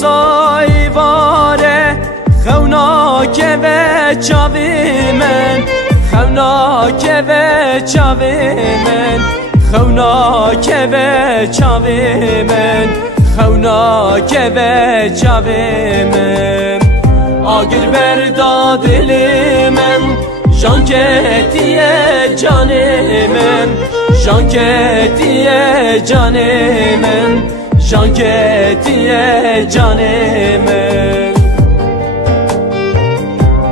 سایواره خوناک و چاوی من خوناک و چاوی من خوناک و چاوی من خوناک و چاوی من آگر بردا دل من جان کتیه جان من جان کتیه جان من جان کتیه جان من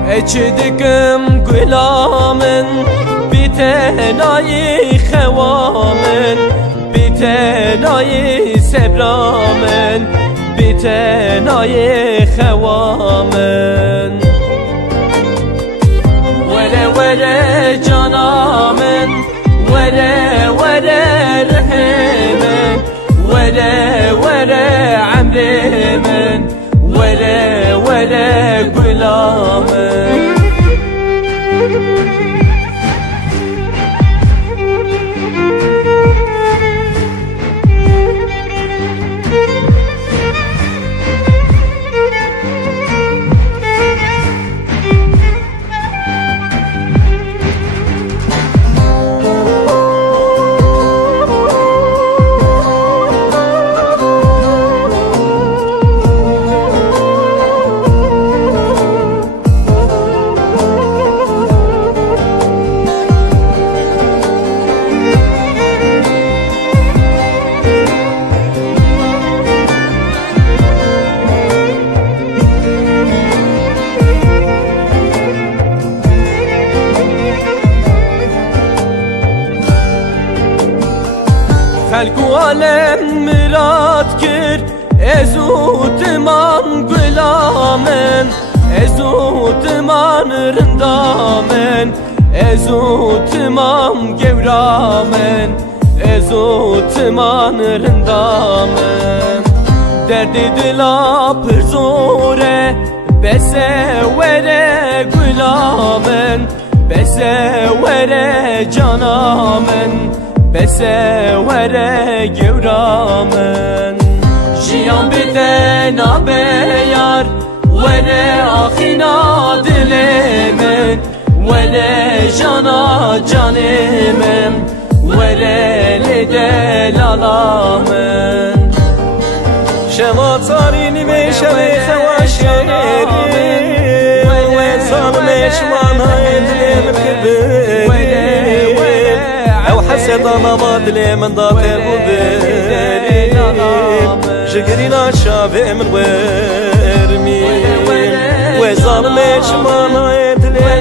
اچدکم گلامن بیتنای خوامن بیتنای سبرامن بیتنای خوامن وره وره جانامن وره وره رحمن وره وره عمر من وره وره گلامن خلقو عالم مراد کرد ازوتمان گلامن ازوتمان رندامن ازوتمان گورامن ازوتمان رندامن دردی دلا پرزوره بسه وره گلامن بسه وره جانامن بسه وره گورامن جیان بده نابیار وره آخینا دل من وره جانا جان من وره لده لالا من شما تارینی میشوی خواشیری و ظالمش مانهای دلیم کبیری او حسد ما دلي من ضافر مبيري جقرينا شابه من ورمي وظالمش ما نايت لي